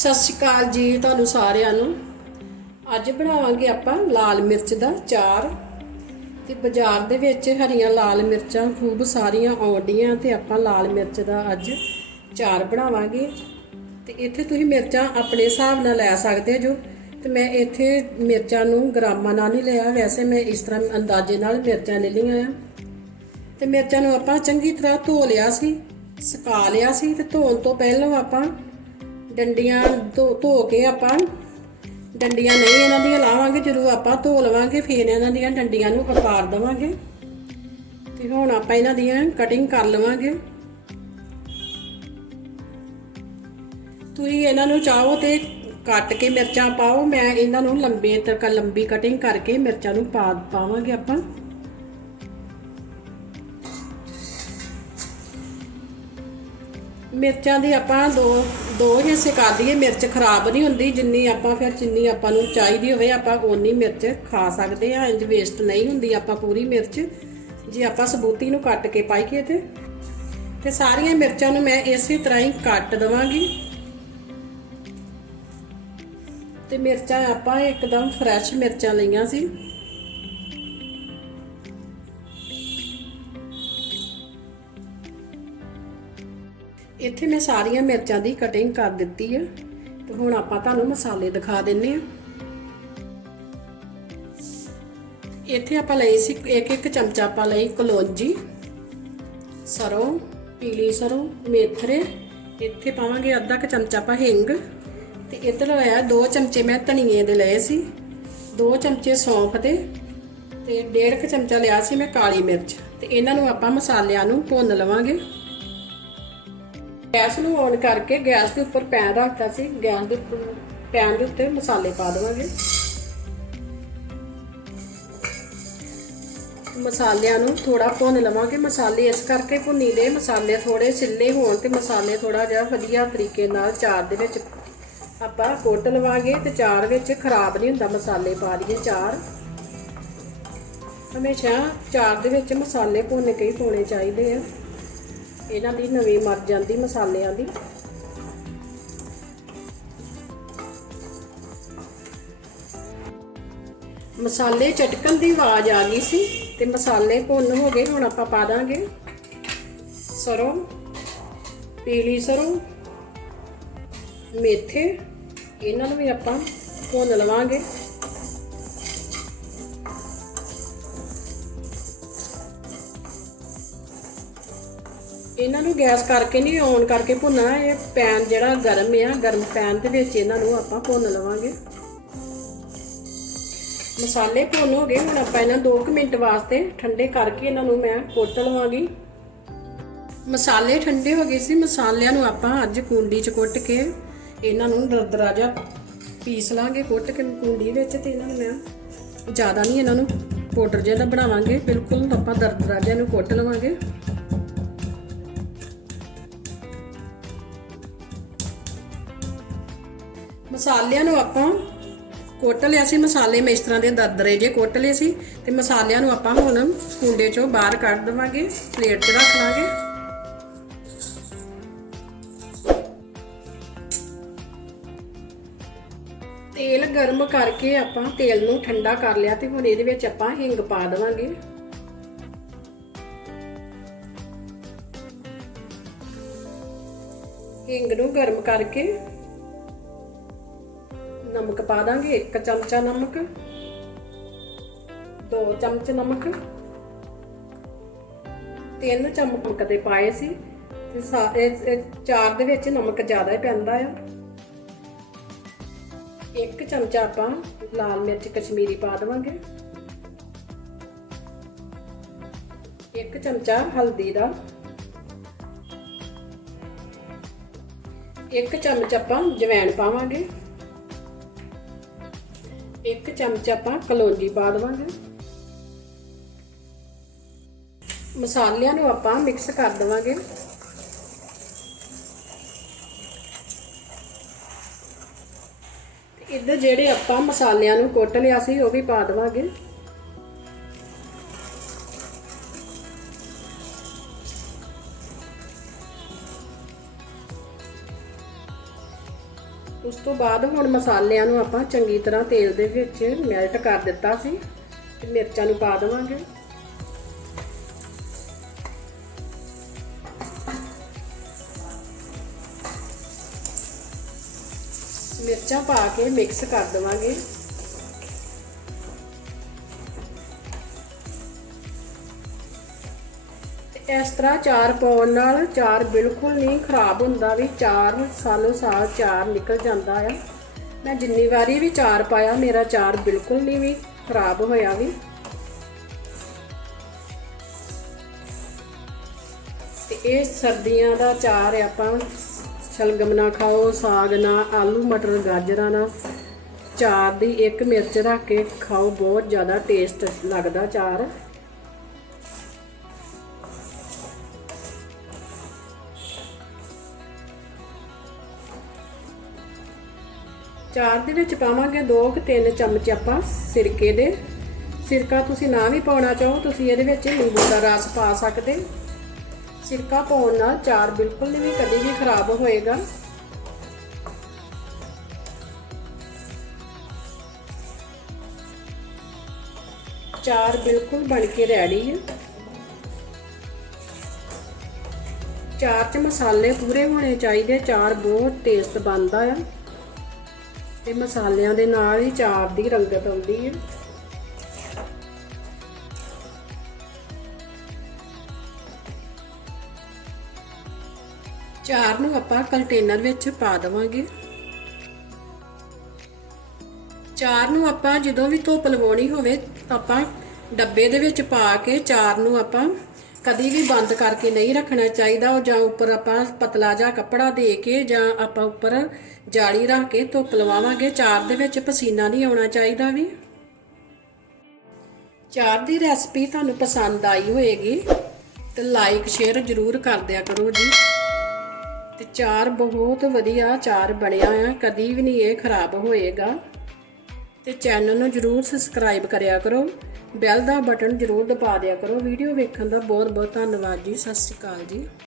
ਸਤਿ ਸ਼੍ਰੀ ਅਕਾਲ ਜੀ ਤੁਹਾਨੂੰ ਸਾਰਿਆਂ ਨੂੰ। ਅੱਜ ਬਣਾਵਾਂਗੇ ਆਪਾਂ ਲਾਲ ਮਿਰਚ ਦਾ ਚਾਰ। ਤੇ ਬਾਜ਼ਾਰ ਦੇ ਵਿੱਚ ਹਰੀਆਂ ਲਾਲ ਮਿਰਚਾਂ ਖੂਬ ਸਾਰੀਆਂ ਆਉਂਦੀਆਂ ਤੇ ਆਪਾਂ ਲਾਲ ਮਿਰਚ ਦਾ ਅੱਜ ਚਾਰ ਬਣਾਵਾਂਗੇ। ਤੇ ਇੱਥੇ ਤੁਸੀਂ ਮਿਰਚਾਂ ਆਪਣੇ ਹਿਸਾਬ ਨਾਲ ਲੈ ਸਕਦੇ ਜੋ। ਤੇ ਮੈਂ ਇੱਥੇ ਮਿਰਚਾਂ ਨੂੰ ਗ੍ਰਾਮਾਂ ਨਾਲ ਨਹੀਂ ਲਿਆ, ਵੈਸੇ ਮੈਂ ਇਸ ਤਰ੍ਹਾਂ ਅੰਦਾਜ਼ੇ ਨਾਲ ਮਿਰਚਾਂ ਲੈ ਲਈਆਂ ਆ। ਤੇ ਮਿਰਚਾਂ ਨੂੰ ਆਪਾਂ ਚੰਗੀ ਤਰ੍ਹਾਂ ਧੋ ਲਿਆ ਸੀ, ਸੁਕਾ ਲਿਆ ਸੀ ਤੇ ਧੋਣ ਤੋਂ ਪਹਿਲਾਂ ਆਪਾਂ ਡੰਡੀਆਂ ਧੋ ਧੋ ਕੇ ਆਪਾਂ ਡੰਡੀਆਂ ਨਹੀਂ ਇਹਨਾਂ ਦੀਆਂ ਲਾਵਾਂਗੇ, ਜਦੋਂ ਆਪਾਂ ਧੋ ਲਵਾਂਗੇ, ਫਿਰ ਇਹਨਾਂ ਦੀਆਂ ਡੰਡੀਆਂ ਨੂੰ ਉਤਾਰ ਦੇਵਾਂਗੇ। ਤੇ ਹੁਣ ਆਪਾਂ ਇਹਨਾਂ ਦੀਆਂ ਕਟਿੰਗ ਕਰ ਲਵਾਂਗੇ। ਤੁਸੀਂ ਇਹਨਾਂ ਨੂੰ ਚਾਹੋ ਤੇ ਕੱਟ ਕੇ ਮਿਰਚਾਂ ਪਾਓ, ਮੈਂ ਇਹਨਾਂ ਨੂੰ ਲੰਬੇ ਤੱਕ ਲੰਬੀ ਕਟਿੰਗ ਕਰਕੇ ਮਿਰਚਾਂ ਨੂੰ ਪਾ, ਪਾਵਾਂਗੇ ਆਪਾਂ। ਮਿਰਚਾਂ ਦੀ ਆਪਾਂ ਦੋ ਦੋ ਹਿੱਸੇ ਕਰ ਦਈਏ, ਮਿਰਚ ਖਰਾਬ ਨਹੀਂ ਹੁੰਦੀ, ਜਿੰਨੀ ਆਪਾਂ ਫਿਰ ਜਿੰਨੀ ਆਪਾਂ ਨੂੰ ਚਾਹੀਦੀ ਹੋਵੇ, ਆਪਾਂ ਓਨੀ ਮਿਰਚ ਖਾ ਸਕਦੇ ਆ ਇੰਜ ਵੇਸਟ ਨਹੀਂ ਹੁੰਦੀ ਆਪਾਂ ਪੂਰੀ ਮਿਰਚ। ਜੇ ਆਪਾਂ ਸਬੂਤੀ ਨੂੰ ਕੱਟ ਕੇ ਪਾਈਏ ਤੇ। ਤੇ ਸਾਰੀਆਂ ਮਿਰਚਾਂ ਨੂੰ ਮੈਂ ਇਸੇ ਤਰ੍ਹਾਂ ਹੀ ਕੱਟ ਦਵਾਂਗੀ। ਤੇ ਮਿਰਚਾਂ ਆਪਾਂ ਇੱਕਦਮ ਫਰੈਸ਼ ਮਿਰਚਾਂ ਲਈਆਂ ਸੀ। ਇੱਥੇ ਮੈਂ ਸਾਰੀਆਂ ਮਿਰਚਾਂ ਦੀ ਕਟਿੰਗ ਕਰ ਦਿੱਤੀ ਆ ਤੇ ਹੁਣ ਆਪਾਂ ਤੁਹਾਨੂੰ ਮਸਾਲੇ ਦਿਖਾ ਦਿੰਨੇ ਆ। ਇੱਥੇ ਆਪਾਂ ਲਈ ਸੀ ਇੱਕ ਇੱਕ ਚਮਚਾ ਆਪਾਂ ਲਈ ਕਲੌਂਜੀ, ਸਰੋਂ, ਪੀਲੀ ਸਰੋਂ, ਮੇਥਰੇ, ਇੱਥੇ ਪਾਵਾਂਗੇ ਅੱਧਾ ਕ ਚਮਚਾ ਆਪਾਂ ਹਿੰਗ ਤੇ ਇੱਧਰ ਲਿਆ ਦੋ ਚਮਚੇ ਮੈਂ ਧਨੀਏ ਦੇ ਲਏ ਸੀ, ਦੋ ਚਮਚੇ ਸੌਂਫ ਦੇ ਤੇ ਡੇਢ ਕ ਚਮਚਾ ਲਿਆ ਸੀ ਮੈਂ ਕਾਲੀ ਮਿਰਚ ਤੇ ਇਹਨਾਂ ਨੂੰ ਆਪਾਂ ਮਸਾਲਿਆਂ ਨੂੰ ਭੁੰਨ ਲਵਾਂਗੇ। ਗੈਸ ਨੂੰ ਔਨ ਕਰਕੇ ਗੈਸ ਦੇ ਉੱਪਰ ਪੈਨ ਰੱਖਤਾ ਸੀ। ਗੈਸ ਦੇ ਉੱਪਰ ਪੈਨ ਦੇ ਉੱਤੇ ਮਸਾਲੇ ਪਾ ਦੇਵਾਂਗੇ। ਮਸਾਲਿਆਂ ਨੂੰ ਥੋੜਾ ਭੁੰਨ ਲਵਾਂਗੇ। ਮਸਾਲੇ ਇਸ ਕਰਕੇ ਭੁੰਨੀ ਦੇ ਮਸਾਲੇ ਥੋੜੇ ਸਿੱਲੇ ਹੋਣ ਤੇ ਮਸਾਲੇ ਥੋੜਾ ਜਿਹਾ ਵਧੀਆ ਤਰੀਕੇ ਨਾਲ ਚਾਰ ਦੇ ਵਿੱਚ ਆਪਾਂ ਕੁੱਟ ਲਵਾਂਗੇ ਤੇ ਚਾਰ ਵਿੱਚ ਖਰਾਬ ਨਹੀਂ ਹੁੰਦਾ ਮਸਾਲੇ ਪਾ ਲਈਏ ਚਾਰ। ਹਮੇਸ਼ਾ ਚਾਰ ਦੇ ਵਿੱਚ ਮਸਾਲੇ ਭੁੰਨ ਕੇ ਹੀ ਪਾਉਣੇ ਚਾਹੀਦੇ ਆ। ਇਹਨਾਂ ਦੀ ਨਵੀਂ ਮਰ ਜਾਂਦੀ ਮਸਾਲਿਆਂ ਦੀ। ਮਸਾਲੇ ਚਟਕਣ ਦੀ ਆਵਾਜ਼ ਆ ਗਈ ਸੀ ਤੇ ਮਸਾਲੇ ਭੁੰਨ ਹੋ ਗਏ, ਹੁਣ ਆਪਾਂ ਪਾ ਦਾਂਗੇ ਸਰੋਂ, ਪੀਲੀ ਸਰੋਂ, ਮੇਥੇ, ਇਹਨਾਂ ਨੂੰ ਵੀ ਆਪਾਂ ਭੁੰਨ ਲਵਾਂਗੇ। ਇਹਨਾਂ ਨੂੰ ਗੈਸ ਕਰਕੇ ਨਹੀਂ ਔਨ ਕਰਕੇ ਭੁੰਨਣਾ, ਇਹ ਪੈਨ ਜਿਹੜਾ ਗਰਮ ਆ, ਗਰਮ ਪੈਨ ਦੇ ਵਿੱਚ ਇਹਨਾਂ ਨੂੰ ਆਪਾਂ ਭੁੰਨ ਲਵਾਂਗੇ। ਮਸਾਲੇ ਭੁੰਨ ਹੋ ਗਏ, ਹੁਣ ਆਪਾਂ ਇਹਨਾਂ 2 ਮਿੰਟ ਵਾਸਤੇ ਠੰਡੇ ਕਰਕੇ ਇਹਨਾਂ ਨੂੰ ਮੈਂ ਕੁੱਟ ਲਵਾਂਗੀ। ਮਸਾਲੇ ਠੰਡੇ ਹੋ ਗਏ ਸੀ, ਮਸਾਲਿਆਂ ਨੂੰ ਆਪਾਂ ਅੱਜ ਕੁੰਡੀ 'ਚ ਕੁੱਟ ਕੇ ਇਹਨਾਂ ਨੂੰ ਦਰਦਰਾ ਜਿਹਾ ਪੀਸ ਲਾਂਗੇ, ਕੁੱਟ ਕੇ ਕੁੰਡੀ ਵਿੱਚ ਤੇ ਇਹਨਾਂ ਨੂੰ ਮੈਂ ਜ਼ਿਆਦਾ ਨਹੀਂ ਇਹਨਾਂ ਨੂੰ ਪਾਊਡਰ ਜਿਹਾ ਦਾ ਬਣਾਵਾਂਗੇ, ਬਿਲਕੁਲ ਆਪਾਂ ਦਰਦਰਾ ਜਿਹਾ ਨੂੰ ਕੁੱਟ ਲਵਾਂਗੇ। ਮਸਾਲਿਆਂ ਨੂੰ ਆਪਾਂ ਕੁੱਟ ਲਿਆ ਸੀ। ਮਸਾਲੇ ਮੈਂ ਇਸ ਤਰ੍ਹਾਂ ਦੇ ਦਰਦਰੇ ਜੇ ਕੁੱਟ ਲਏ ਸੀ। ਤੇ ਮਸਾਲਿਆਂ ਨੂੰ ਆਪਾਂ ਹੁਣ ਕੁੰਡੇ ਚੋਂ ਬਾਹਰ ਕੱਢ ਦਵਾਂਗੇ। ਪਲੇਟ 'ਚ ਰੱਖ ਲਾਂਗੇ। ਤੇਲ ਗਰਮ ਕਰਕੇ ਆਪਾਂ ਤੇਲ ਨੂੰ ਠੰਡਾ ਕਰ ਲਿਆ ਤੇ ਹੁਣ ਇਹਦੇ ਵਿੱਚ ਆਪਾਂ ਹਿੰਗ ਪਾ ਦੇਵਾਂਗੇ। ਹਿੰਗ ਨੂੰ ਗਰਮ ਕਰਕੇ ਨਮਕ ਪਾ ਦਾਂਗੇ, ਇੱਕ ਚਮਚਾ ਨਮਕ, ਦੋ ਚਮਚ ਨਮਕ, ਤਿੰਨ ਚਮਚ ਦੇ ਪਾਏ ਸੀ, ਤੇ ਸਾ- ਚਾਰ ਦੇ ਵਿੱਚ ਨਮਕ ਜ਼ਿਆਦਾ ਹੀ ਪੈਂਦਾ ਆ। ਇੱਕ ਚਮਚਾ ਆਪਾਂ ਲਾਲ ਮਿਰਚ, ਕਸ਼ਮੀਰੀ ਪਾ ਦੇਵਾਂਗੇ। ਇੱਕ ਚਮਚਾ ਹਲਦੀ ਦਾ। ਇੱਕ ਚਮਚ ਆਪਾਂ ਜਵੈਣ ਪਾਵਾਂਗੇ। ਇੱਕ ਚਮਚ ਆਪਾਂ ਕਲੌਂਜੀ ਪਾ ਦੇਵਾਂਗੇ। ਮਸਾਲਿਆਂ ਨੂੰ ਆਪਾਂ ਮਿਕਸ ਕਰ ਦੇਵਾਂਗੇ। ਇੱਧਰ ਜਿਹੜੇ ਆਪਾਂ ਮਸਾਲਿਆਂ ਨੂੰ ਕੁੱਟ ਲਿਆ ਸੀ, ਉਹ ਵੀ ਪਾ ਦੇਵਾਂਗੇ। ਉਸ ਤੋਂ ਬਾਅਦ ਹੁਣ ਮਸਾਲਿਆਂ ਨੂੰ ਆਪਾਂ ਚੰਗੀ ਤਰ੍ਹਾਂ ਤੇਲ ਦੇ ਵਿੱਚ ਮੈਲਟ ਕਰ ਦਿੱਤਾ ਸੀ ਤੇ ਮਿਰਚਾਂ ਨੂੰ ਪਾ ਦੇਵਾਂਗੇ। ਮਿਰਚਾਂ ਪਾ ਕੇ ਮਿਕਸ ਕਰ ਦੇਵਾਂਗੇ। ਇਸ ਤਰ੍ਹਾਂ ਚਾਰ ਪਾਉਣ ਨਾਲ ਚਾਰ ਬਿਲਕੁਲ ਨਹੀਂ ਖਰਾਬ ਹੁੰਦਾ ਵੀ ਚਾਰ ਸਾਲੋ ਸਾਲ ਚਾਰ ਨਿਕਲ ਜਾਂਦਾ ਆ। ਮੈਂ ਜਿੰਨੀ ਵਾਰੀ ਵੀ ਚਾਰ ਪਾਇਆ, ਮੇਰਾ ਚਾਰ ਬਿਲਕੁਲ ਨਹੀਂ ਵੀ ਖਰਾਬ ਹੋਇਆ ਵੀ। ਤੇ ਇਹ ਸਰਦੀਆਂ ਦਾ ਚਾਰ ਆਪਾਂ ਸ਼ਲਗਮ ਨਾਲ ਖਾਓ, ਸਾਗ ਨਾਲ ਆਲੂ, ਮਟਰ, ਗਾਜਰਾਂ ਨਾਲ ਚਾਰ ਦੀ ਇੱਕ ਮਿਰਚ ਰੱਖ ਕੇ ਖਾਓ, ਬਹੁਤ ਜ਼ਿਆਦਾ ਟੇਸਟ ਲੱਗਦਾ ਚਾਰ। ਚਾਰ ਦੇ ਵਿੱਚ ਪਾਵਾਂਗੇ 2 ਕਿ 3 ਚਮਚ ਆਪਾਂ ਸਿਰਕੇ ਦੇ। ਸਿਰਕਾ ਤੁਸੀਂ ਨਾ ਵੀ ਪਾਉਣਾ ਚਾਹੋ, ਤੁਸੀਂ ਇਹਦੇ ਵਿੱਚ ਨਿੰਬੂ ਦਾ ਰਸ ਪਾ ਸਕਦੇ। ਸਿਰਕਾ ਪਾਉਣ ਨਾਲ ਚਾਰ ਬਿਲਕੁਲ ਵੀ ਕਦੇ ਵੀ ਖਰਾਬ ਹੋਏਗਾ। ਚਾਰ ਬਿਲਕੁਲ ਬਣ ਕੇ ਰੈਡੀ ਹੈ। ਚਾਰ ਚ ਮਸਾਲੇ ਪੂਰੇ ਹੋਣੇ ਚਾਹੀਦੇ, ਚਾਰ ਬਹੁਤ ਟੇਸਟ ਬਣਦਾ ਆ। ਤੇ ਮਸਾਲਿਆਂ ਦੇ ਨਾਲ ਹੀ ਚਾਰ ਦੀ ਰੰਗਤ ਆਉਂਦੀ ਹੈ। ਚਾਰ ਨੂੰ ਆਪਾਂ ਕੰਟੇਨਰ ਵਿੱਚ ਪਾ ਦੇਵਾਂਗੇ। ਚਾਰ ਨੂੰ ਆਪਾਂ ਜਦੋਂ ਵੀ ਧੁੱਪ ਲਵਾਉਣੀ ਹੋਵੇ, ਆਪਾਂ ਡੱਬੇ ਦੇ ਵਿੱਚ ਪਾ ਕੇ ਚਾਰ ਨੂੰ ਆਪਾਂ ਕਦੀ ਵੀ ਬੰਦ ਕਰਕੇ ਨਹੀਂ ਰੱਖਣਾ ਚਾਹੀਦਾ, ਉਹ ਜਾਂ ਉੱਪਰ ਆਪਾਂ ਪਤਲਾ ਜਿਹਾ ਕੱਪੜਾ ਦੇ ਕੇ ਜਾਂ ਆਪਾਂ ਉੱਪਰ ਜਾਲੀ ਰੱਖ ਕੇ ਧੁੱਪ ਲਵਾਵਾਂਗੇ। ਚਾਰ ਦੇ ਵਿੱਚ ਪਸੀਨਾ ਨਹੀਂ ਆਉਣਾ ਚਾਹੀਦਾ ਵੀ। ਚਾਰ ਦੀ ਰੈਸਪੀ ਤੁਹਾਨੂੰ ਪਸੰਦ ਆਈ ਹੋਏਗੀ, ਤੇ ਲਾਈਕ ਸ਼ੇਅਰ ਜ਼ਰੂਰ ਕਰ ਦਿਆ ਕਰੋ ਜੀ। ਤੇ ਚਾਰ ਬਹੁਤ ਵਧੀਆ ਚਾਰ ਬਣਿਆ ਆ, ਕਦੀ ਵੀ ਨਹੀਂ ਇਹ ਖਰਾਬ ਹੋਏਗਾ। ਤੇ ਚੈਨਲ ਨੂੰ ਜਰੂਰ ਸਬਸਕ੍ਰਾਈਬ ਕਰਿਆ ਕਰੋ। ਬੈਲ ਦਾ ਬਟਨ ਜਰੂਰ ਦਬਾ ਦਿਆ ਕਰੋ। ਵੀਡੀਓ ਵੇਖਣ ਦਾ ਬਹੁਤ ਬਹੁਤ ਧੰਨਵਾਦ ਜੀ। ਸਤਿ ਸ਼੍ਰੀ ਅਕਾਲ ਜੀ।